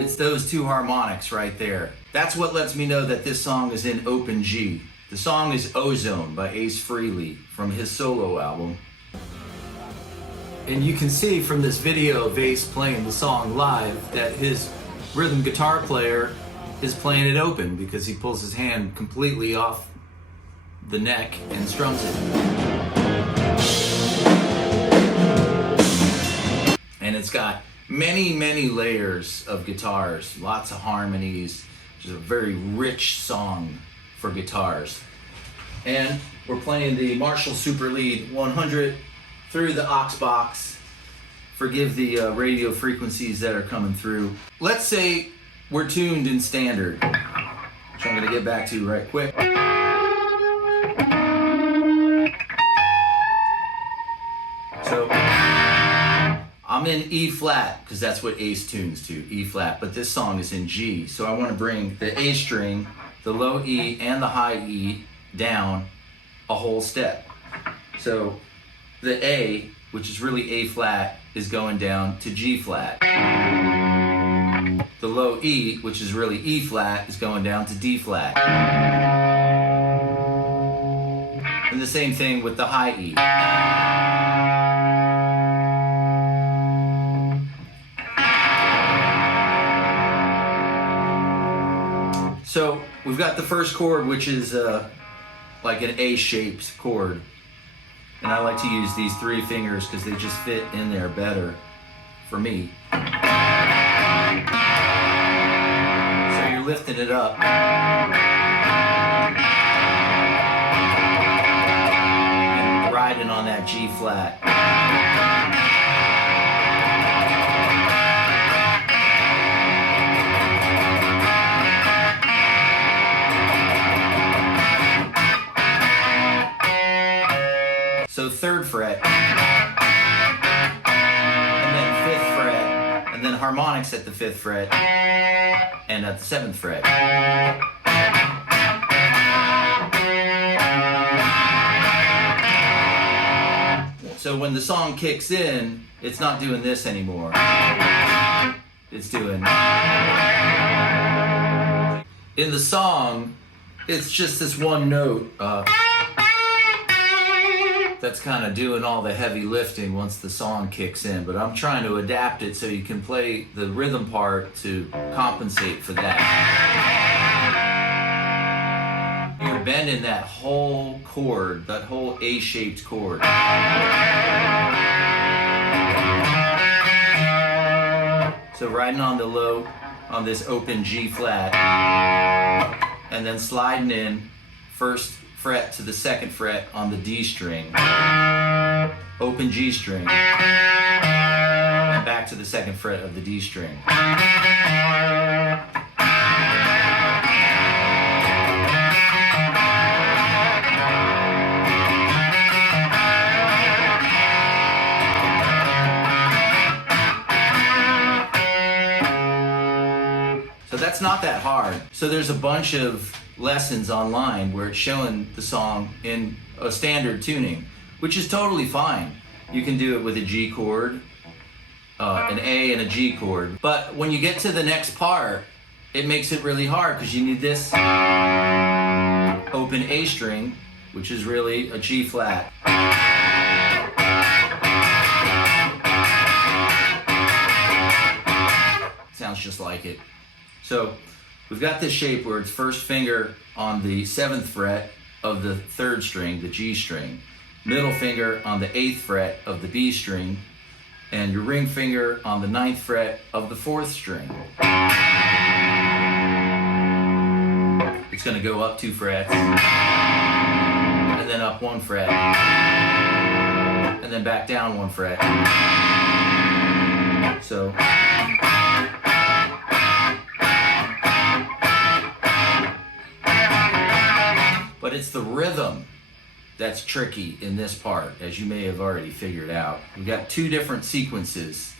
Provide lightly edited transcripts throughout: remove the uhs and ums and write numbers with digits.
It's those two harmonics right there. That's what lets me know that this song is in open G. The song is Ozone by acefrehley from his solo album. And you can see from this video of Ace playing the song live that his rhythm guitar player is playing it open because he pulls his hand completely off the neck and strums it. And it's got many, many layers of guitars, lots of harmonies. It's a very rich song for guitars. And we're playing the Marshall Super Lead 100 through the aux box. Forgive the radio frequencies that are coming through. Let's say we're tuned in standard, which I'm gonna get back to right quick. So I'm in E flat, because that's what Ace tunes to, E flat, but this song is in G. So I wanna bring the A string, the low E and the high E down a whole step. So the A, which is really A flat, is going down to G flat. The low E, which is really E flat, is going down to D flat. And the same thing with the high E. So we've got the first chord, which is like an A-shaped chord. And I like to use these three fingers because they just fit in there better for me. So you're lifting it up. And riding on that G flat. So 3rd fret, and then 5th fret, and then harmonics at the 5th fret, and at the 7th fret. So when the song kicks in, it's not doing this anymore. It's doing... In the song, it's just this one note. That's kind of doing all the heavy lifting once the song kicks in, but I'm trying to adapt it so you can play the rhythm part to compensate for that. You're bending that whole chord, that whole A-shaped chord. So riding on the low, on this open G flat, and then sliding in 1st fret to the 2nd fret on the D string, open G string, and back to the 2nd fret of the D string. So that's not that hard. So there's a bunch of lessons online where it's showing the song in a standard tuning, which is totally fine. You can do it with a G chord, an A and a G chord. But when you get to the next part, it makes it really hard because you need this open A string, which is really a G flat. Sounds just like it. So we've got this shape where it's 1st finger on the 7th fret of the 3rd string, the G string, middle finger on the 8th fret of the B string, and your ring finger on the 9th fret of the 4th string. It's going to go up 2 frets, and then up 1 fret, and then back down 1 fret. So but it's the rhythm that's tricky in this part, as you may have already figured out. We've got 2 different sequences.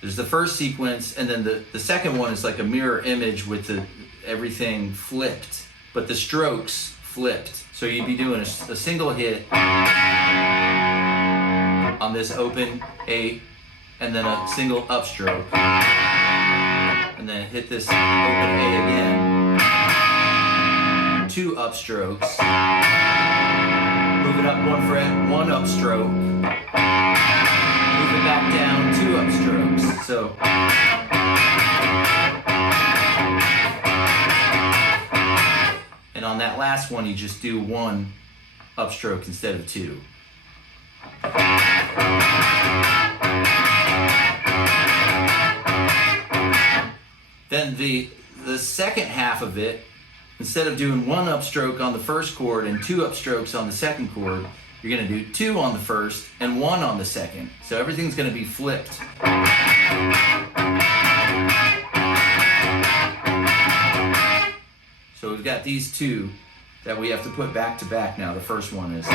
There's the first sequence, and then the second one is like a mirror image with everything flipped, but the strokes flipped. So you'd be doing a single hit on this open A, and then a single upstroke, and then and hit this open A again. 2 upstrokes. Move it up 1 fret, 1 upstroke. Move it back down, 2 upstrokes. So. And on that last one, you just do 1 upstroke instead of 2. Then the second half of it, instead of doing 1 upstroke on the first chord and 2 upstrokes on the second chord, you're going to do 2 on the first and 1 on the second. So everything's going to be flipped. So we've got these 2 that we have to put back to back now. The first one is.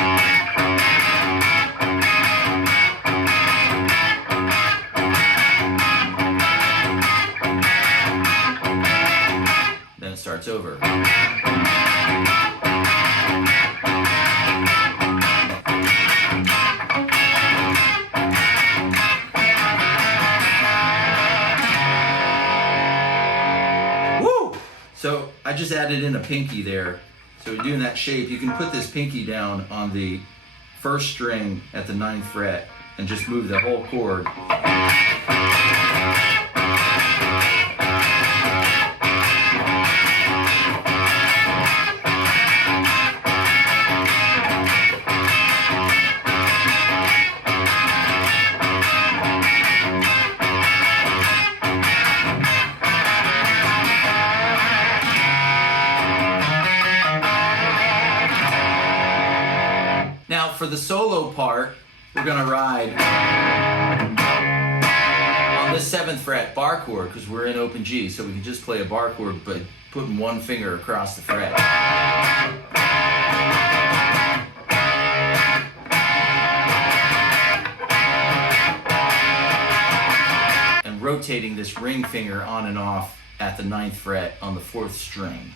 Then it starts over. So I just added in a pinky there. So we're doing that shape. You can put this pinky down on the first string at the 9th fret and just move the whole chord. Now for the solo part, we're going to ride on this 7th fret bar chord because we're in open G, so we can just play a bar chord but putting 1 finger across the fret. And rotating this ring finger on and off at the 9th fret on the 4th string.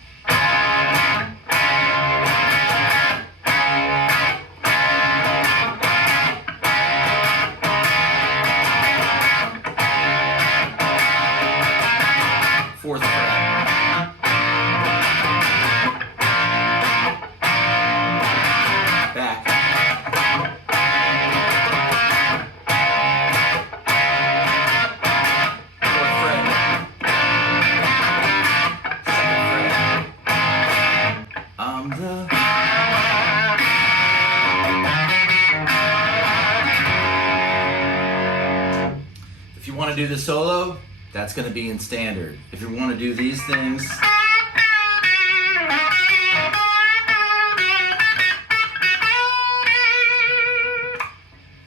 If you want to do the solo, that's going to be in standard. If you want to do these things,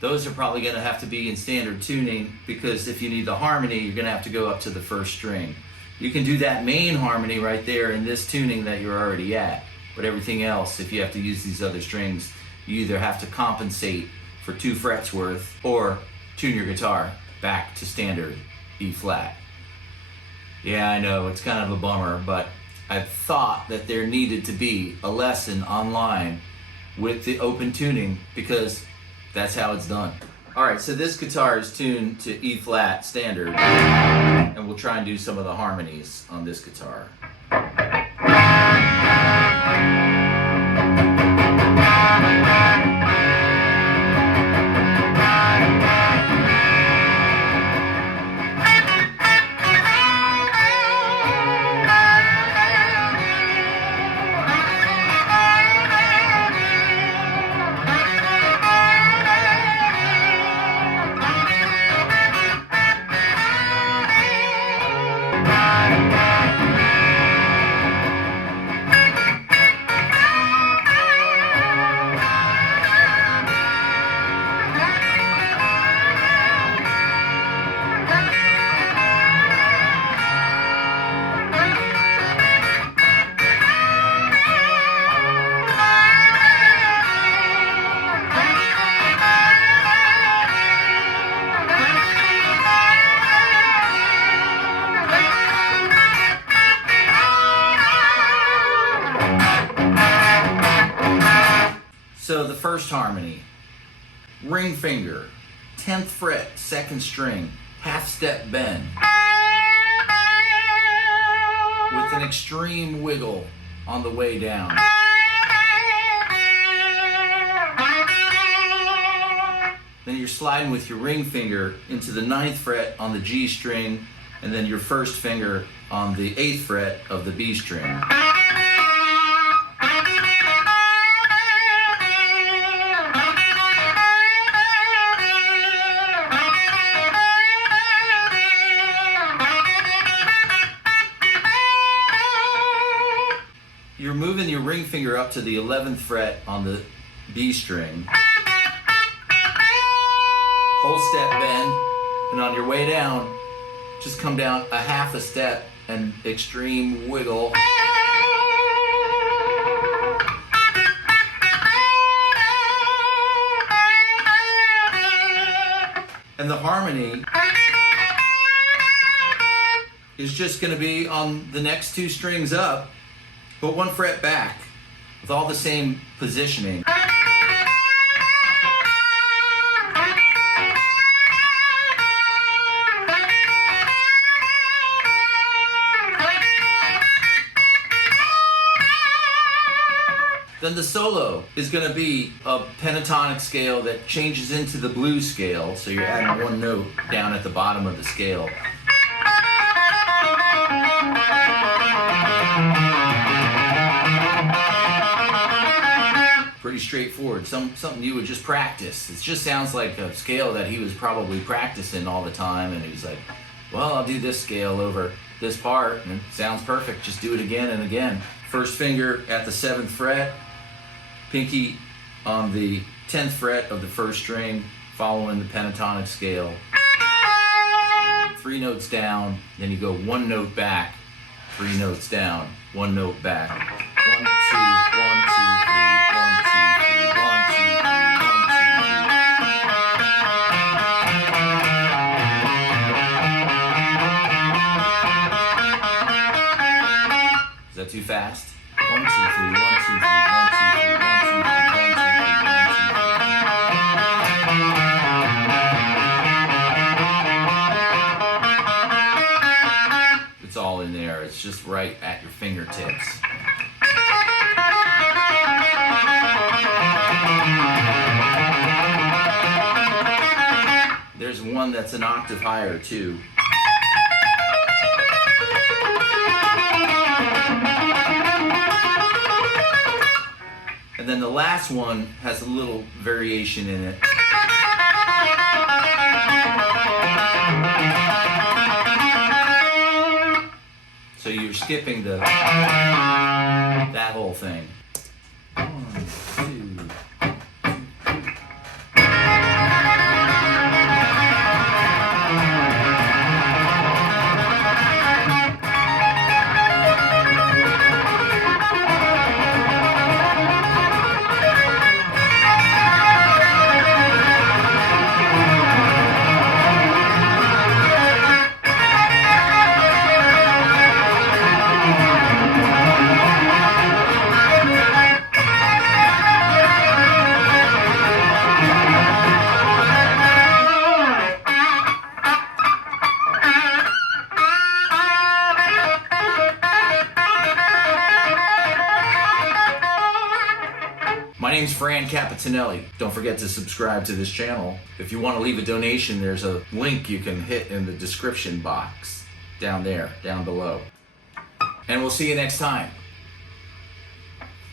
those are probably going to have to be in standard tuning, because if you need the harmony, you're going to have to go up to the first string. You can do that main harmony right there in this tuning that you're already at, but everything else, if you have to use these other strings, you either have to compensate for 2 frets worth or tune your guitar back to standard E flat. Yeah, I know, it's kind of a bummer, but I thought that there needed to be a lesson online with the open tuning, because that's how it's done. All right, so this guitar is tuned to E flat standard, and we'll try and do some of the harmonies on this guitar. So the first harmony, ring finger, 10th fret, 2nd string, half step bend. extreme wiggle on the way down. Then you're sliding with your ring finger into the 9th fret on the G string, and then your first finger on the 8th fret of the B string. You're moving your ring finger up to the 11th fret on the B string. Whole step bend, and on your way down, just come down a half a step and extreme wiggle. And the harmony is just going to be on the next 2 strings up, but 1 fret back, with all the same positioning. Then the solo is going to be a pentatonic scale that changes into the blues scale, so you're adding 1 note down at the bottom of the scale. Pretty straightforward, something you would just practice. It just sounds like a scale that he was probably practicing all the time, and he was like, well, I'll do this scale over this part, and it sounds perfect, just do it again and again. First finger at the 7th fret, pinky on the 10th fret of the 1st string, following the pentatonic scale. 3 notes down, then you go 1 note back, 3 notes down, 1 note back. 1, 2, 1, 2, 3, 1, 2, 3, 1, 2, 3, 1, 2, 3. Is that too fast? 1, 2, 3, 1, 2, 3, 1, 2, 3, 1, 2, 3, 1, 2, 3, 1, 2, 3. It's all in there. It's just right at your fingertips. There's one that's an octave higher too. And then the last one has a little variation in it. So you're skipping that whole thing. 1, 2. My name's francapitanelli. Don't forget to subscribe to this channel. If you want to leave a donation, there's a link you can hit in the description box down there, down below. And we'll see you next time.